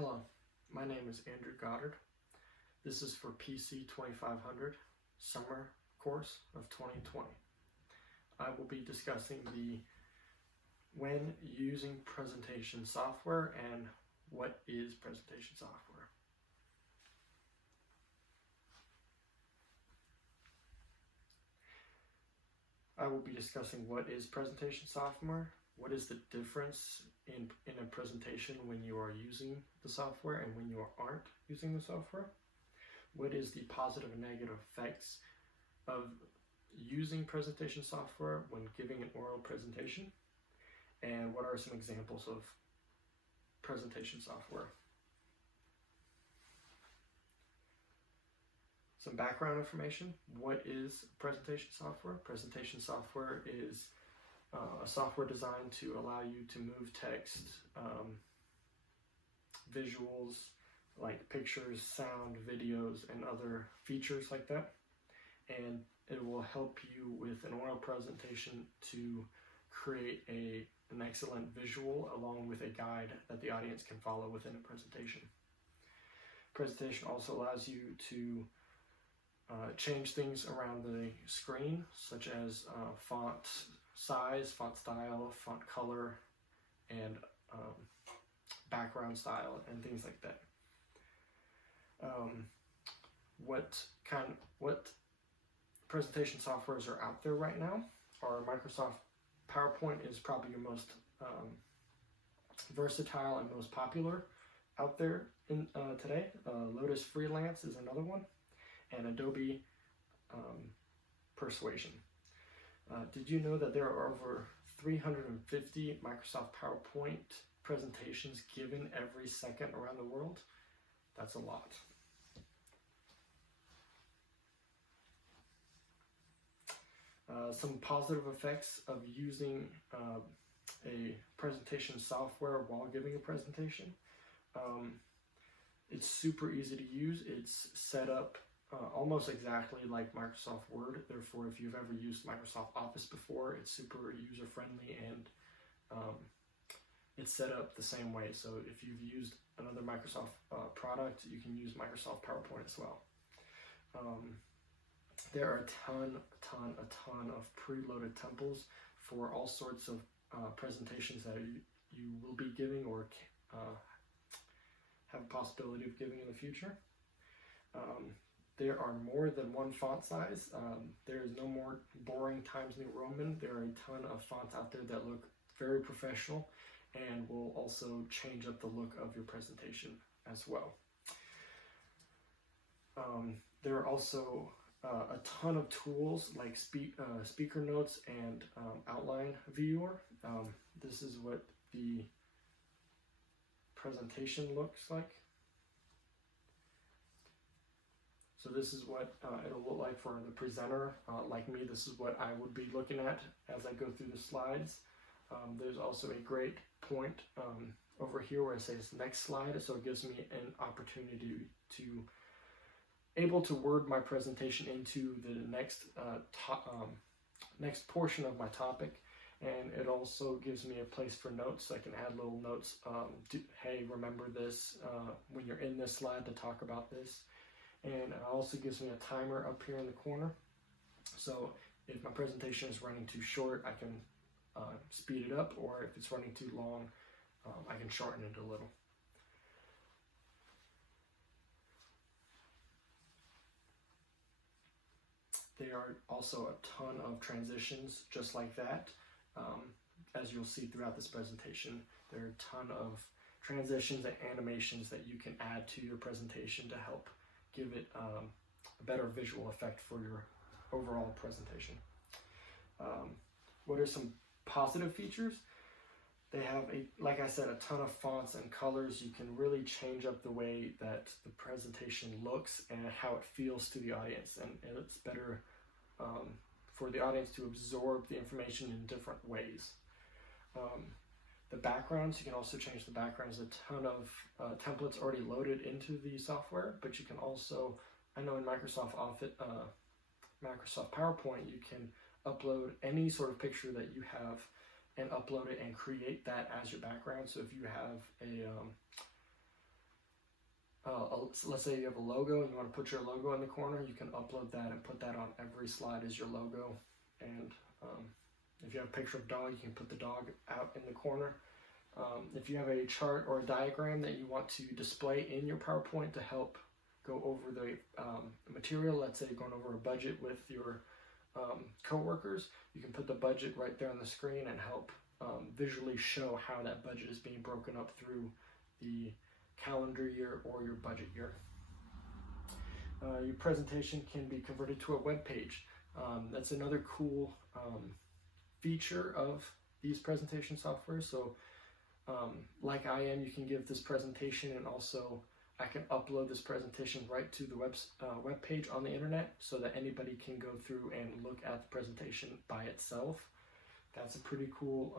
Hello, my name is Andrew Goddard. This is for PC 2500 Summer Course of 2020. I will be discussing when using presentation software and what is presentation software. I will be discussing what is presentation software, what is the difference in a presentation when you are using the software and when you aren't using the software, what is the positive and negative effects of using presentation software when giving an oral presentation, and what are some examples of presentation software. Some background information. What is presentation software? Presentation software is a software designed to allow you to move text, visuals like pictures, sound, videos, and other features like that. And it will help you with an oral presentation to create an excellent visual along with a guide that the audience can follow within a presentation. Presentation also allows you to change things around the screen, such as font size, font style, font color, and background style, and things like that. What presentation softwares are out there right now are Microsoft PowerPoint is probably your most versatile and most popular out there today. Lotus Freelance is another one, and Adobe Persuasion. Did you know that there are over 350 Microsoft PowerPoint presentations given every second around the world? That's a lot. Some positive effects of using a presentation software while giving a presentation. It's super easy to use. It's set up almost exactly like Microsoft Word. Therefore, if you've ever used Microsoft Office before, it's super user-friendly, and it's set up the same way. So if you've used another Microsoft product, you can use Microsoft PowerPoint as well. There are a ton of preloaded templates for all sorts of presentations that you will be giving or have a possibility of giving in the future. There are more than one font size. There is no more boring Times New Roman. There are a ton of fonts out there that look very professional and will also change up the look of your presentation as well. There are also a ton of tools like speaker notes and outline viewer. This is what the presentation looks like. So this is what it'll look like for the presenter. Like me, this is what I would be looking at as I go through the slides. There's also a great point over here where it says next slide, so it gives me an opportunity to able to word my presentation into the next portion of my topic. And it also gives me a place for notes, so I can add little notes. Hey, remember this when you're in this slide to talk about this. And it also gives me a timer up here in the corner. So if my presentation is running too short, I can speed it up, or if it's running too long, I can shorten it a little. There are also a ton of transitions just like that. As you'll see throughout this presentation, there are a ton of transitions and animations that you can add to your presentation to help give it a better visual effect for your overall presentation. What are some positive features? They have, like I said, a ton of fonts and colors. You can really change up the way that the presentation looks and how it feels to the audience, and it's better for the audience to absorb the information in different ways. The backgrounds, you can also change the backgrounds. A ton of templates already loaded into the software, but you can also, I know in Microsoft Office, Microsoft PowerPoint, you can upload any sort of picture that you have and upload it and create that as your background. So if you have so let's say you have a logo and you want to put your logo in the corner, you can upload that and put that on every slide as your logo. And if you have a picture of a dog, you can put the dog out in the corner. If you have a chart or a diagram that you want to display in your PowerPoint to help go over the material, let's say you're going over a budget with your co-workers, you can put the budget right there on the screen and help visually show how that budget is being broken up through the calendar year or your budget year. Your presentation can be converted to a web page. That's another cool feature of these presentation software. So like you can give this presentation, and also I can upload this presentation right to the web page on the internet so that anybody can go through and look at the presentation by itself. That's a pretty cool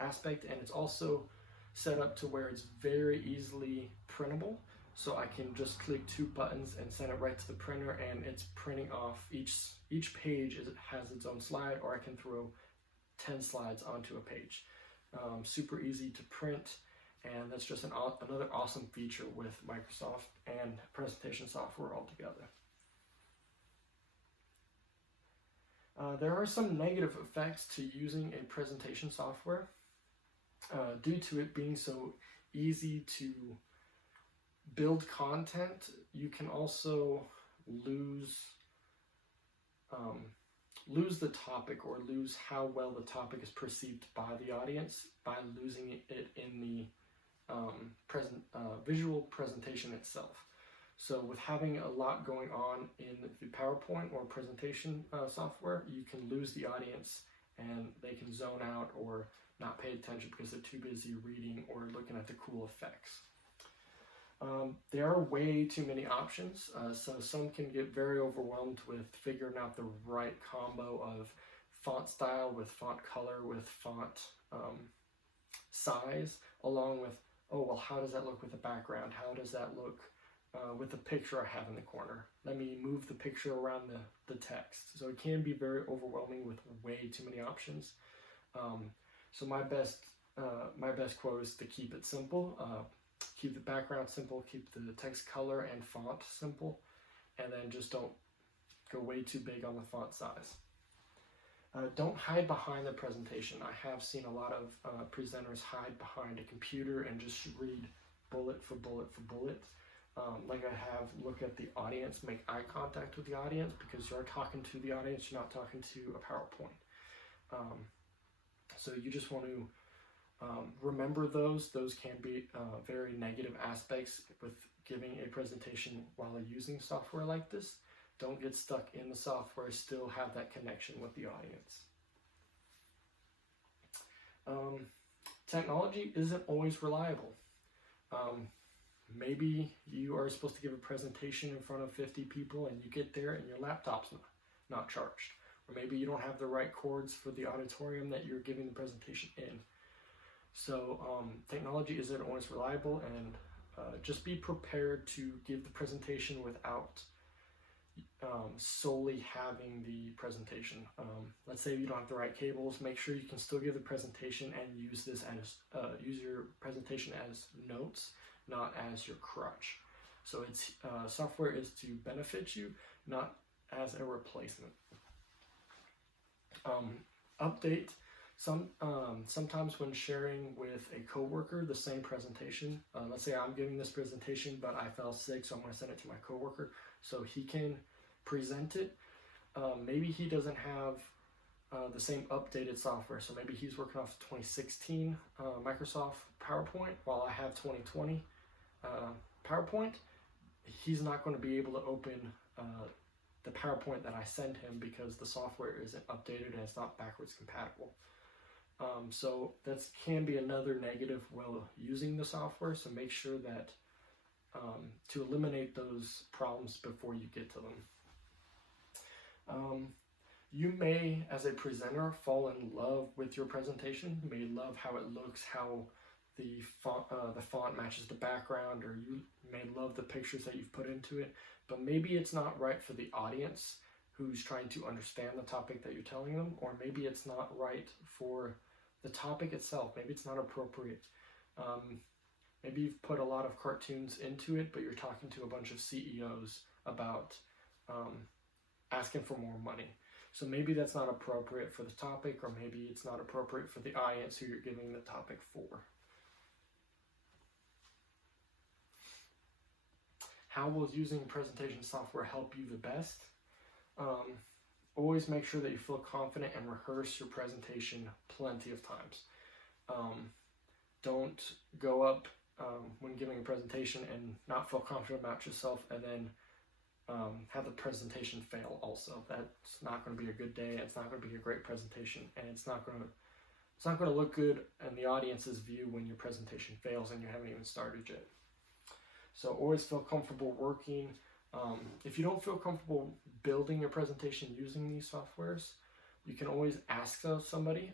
aspect, and it's also set up to where it's very easily printable. So I can just click 2 buttons and send it right to the printer, and it's printing off each page has its own slide, or I can throw 10 slides onto a page. Super easy to print, and that's just another awesome feature with Microsoft and presentation software altogether. There are some negative effects to using a presentation software. Due to it being so easy to build content, you can also lose the topic, or lose how well the topic is perceived by the audience by losing it in the visual presentation itself. So with having a lot going on in the PowerPoint or presentation software, you can lose the audience and they can zone out or not pay attention because they're too busy reading or looking at the cool effects. There are way too many options, so some can get very overwhelmed with figuring out the right combo of font style with font color with font size, along with, oh, well, how does that look with the background? How does that look with the picture I have in the corner? Let me move the picture around the text. So it can be very overwhelming with way too many options. So my best quote is to keep it simple. Keep the background simple, keep the text color and font simple, and then just don't go way too big on the font size. Don't hide behind the presentation. I have seen a lot of presenters hide behind a computer and just read bullet for bullet for bullet. Like I have, look at the audience, make eye contact with the audience, because you're talking to the audience, you're not talking to a PowerPoint. So you just want to remember those. Those can be very negative aspects with giving a presentation while using software like this. Don't get stuck in the software, still have that connection with the audience. Technology isn't always reliable. Maybe you are supposed to give a presentation in front of 50 people and you get there and your laptop's not charged. Or maybe you don't have the right cords for the auditorium that you're giving the presentation in. So technology isn't always reliable, and just be prepared to give the presentation without solely having the presentation. Let's say you don't have the right cables, make sure you can still give the presentation and use this as use your presentation as notes, not as your crutch. So it's software is to benefit you, not as a replacement. Update. Sometimes when sharing with a coworker the same presentation, let's say I'm giving this presentation, but I fell sick, so I'm going to send it to my coworker so he can present it. Maybe he doesn't have the same updated software, so maybe he's working off 2016 Microsoft PowerPoint while I have 2020 PowerPoint. He's not going to be able to open the PowerPoint that I send him because the software isn't updated and it's not backwards compatible. So that can be another negative while using the software, so make sure that to eliminate those problems before you get to them. You may, as a presenter, fall in love with your presentation. You may love how it looks, how the font matches the background, or you may love the pictures that you've put into it, but maybe it's not right for the audience who's trying to understand the topic that you're telling them, or maybe it's not right for the topic itself. Maybe it's not appropriate. maybe you've put a lot of cartoons into it, but you're talking to a bunch of CEOs about asking for more money. So maybe that's not appropriate for the topic, or maybe it's not appropriate for the audience who you're giving the topic for. How will using presentation software help you the best? Always make sure that you feel confident and rehearse your presentation plenty of times. Don't go up when giving a presentation and not feel confident about yourself, and then have the presentation fail also. That's not going to be a good day. It's not going to be a great presentation, and it's not going to look good in the audience's view when your presentation fails and you haven't even started yet. So always feel comfortable working. If you don't feel comfortable building your presentation using these softwares, you can always ask somebody.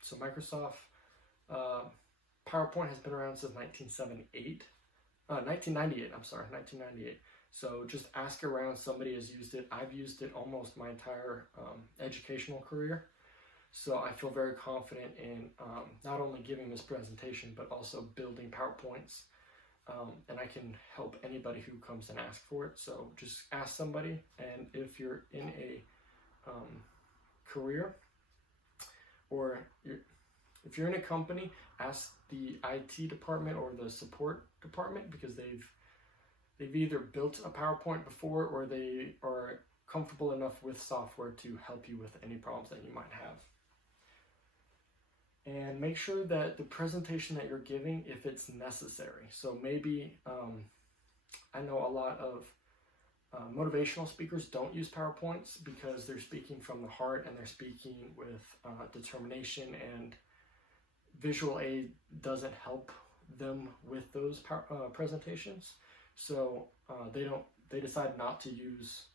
So Microsoft PowerPoint has been around since 1998. So just ask around. Somebody has used it. I've used it almost my entire educational career. So I feel very confident in not only giving this presentation, but also building PowerPoints. And I can help anybody who comes and asks for it. So just ask somebody. And if you're in a career, or if you're in a company, ask the IT department or the support department, because they've either built a PowerPoint before, or they are comfortable enough with software to help you with any problems that you might have. And make sure that the presentation that you're giving, if it's necessary. So maybe, I know a lot of motivational speakers don't use PowerPoints because they're speaking from the heart, and they're speaking with determination, and visual aid doesn't help them with those presentations. So they decide not to use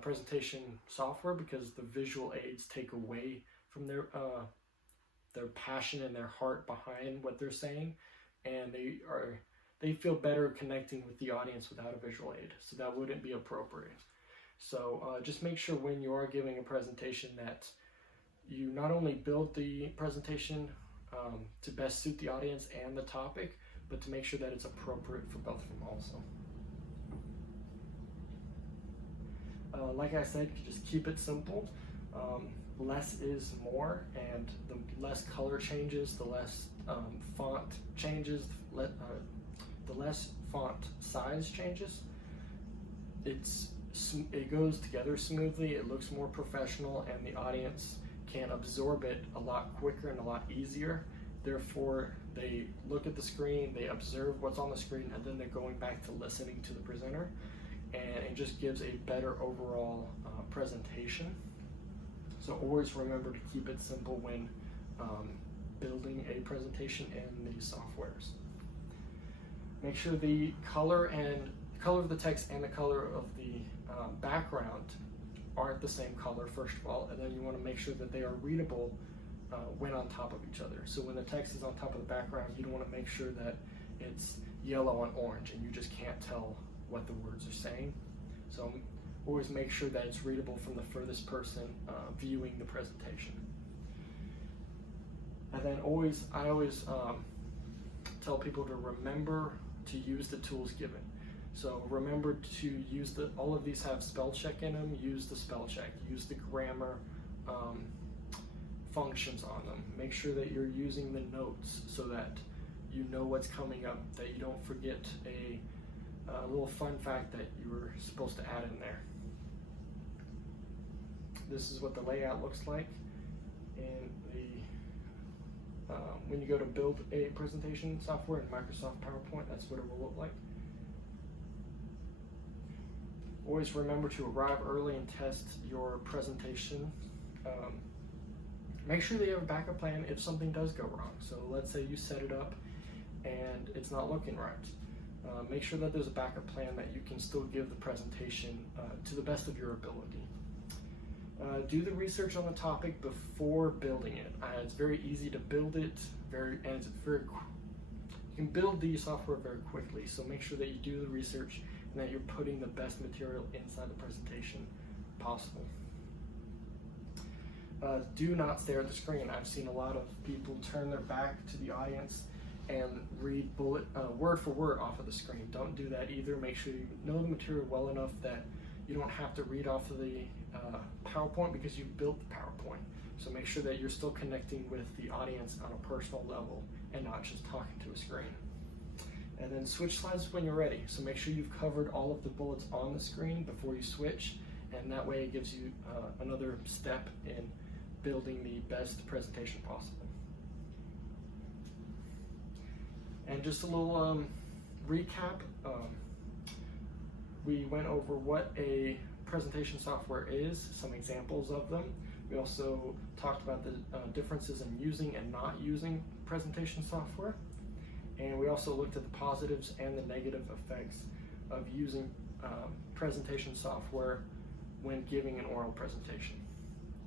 presentation software because the visual aids take away from their passion and their heart behind what they're saying, and they feel better connecting with the audience without a visual aid. So that wouldn't be appropriate. So just make sure when you are giving a presentation that you not only build the presentation to best suit the audience and the topic, but to make sure that it's appropriate for both of them also. Like I said, just keep it simple. Less is more, and the less color changes, the less font changes, the less font size changes. It goes together smoothly, it looks more professional, and the audience can absorb it a lot quicker and a lot easier. Therefore, they look at the screen, they observe what's on the screen, and then they're going back to listening to the presenter, and it just gives a better overall presentation. So always remember to keep it simple when building a presentation in these softwares. Make sure the color of the text and the color of the background aren't the same color, first of all, and then you want to make sure that they are readable when on top of each other. So when the text is on top of the background, you don't want to make sure that it's yellow and orange and you just can't tell what the words are saying. So always make sure that it's readable from the furthest person viewing the presentation. And then I always tell people to remember to use the tools given. So remember to use all of these have spell check in them. Use the spell check. Use the grammar functions on them. Make sure that you're using the notes so that you know what's coming up, that you don't forget a little fun fact that you were supposed to add in there. This is what the layout looks like when you go to build a presentation software in Microsoft PowerPoint. That's what it will look like. Always remember to arrive early and test your presentation. Make sure that you have a backup plan if something does go wrong. So let's say you set it up and it's not looking right. Make sure that there's a backup plan that you can still give the presentation to the best of your ability. Do the research on the topic before building it. It's very easy to build it, you can build the software very quickly. So make sure that you do the research and that you're putting the best material inside the presentation possible. Do not stare at the screen. I've seen a lot of people turn their back to the audience and read word for word off of the screen. Don't do that either. Make sure you know the material well enough that you don't have to read off of the PowerPoint because you built the PowerPoint. So make sure that you're still connecting with the audience on a personal level and not just talking to a screen. And then switch slides when you're ready. So make sure you've covered all of the bullets on the screen before you switch, and that way it gives you another step in building the best presentation possible. And just a little recap. We went over what a presentation software is, some examples of them. We also talked about the differences in using and not using presentation software. And we also looked at the positives and the negative effects of using presentation software when giving an oral presentation.